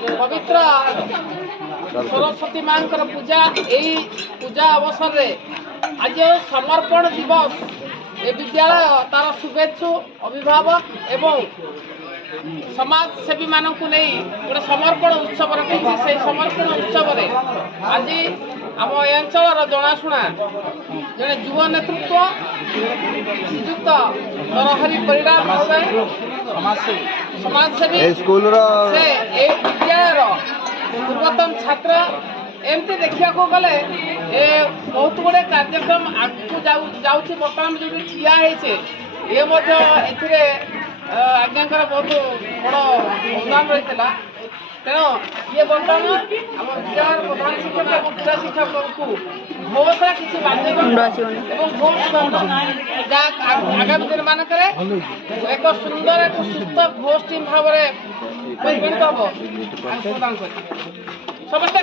पवित्र सरस्वती माँ पूजा यही पूजा अवसर रे आज समर्पण दिवस ए विद्यालय तार शुभेच्छु अभिभावक एवं समाज सेवी मानक नहीं गोटे समर्पण उत्सव रखी से समर्पण उत्सव आज आम अंचल जनाशुना जड़े युव नेतृत्व श्रीजुक्त नरहरि परिड़ा समाजसेवी से विद्यालय पूर्वतन छात्र एमती देखा गले बहुत गुड़े कार्यक्रम आगू जाऊँगी बर्तमान जो ठिया ये आज्ञा बहुत बड़ अवदान रही तेणु ये बर्तमान आम विद्यालय प्रधान शिक्षक और क्रीड़ा शिक्षक को बहुत किसी आगामी दिन मानक एक सुंदर एक सुस्थ घोष टीम भाव में परिगणित हम प्रदान कर समस्त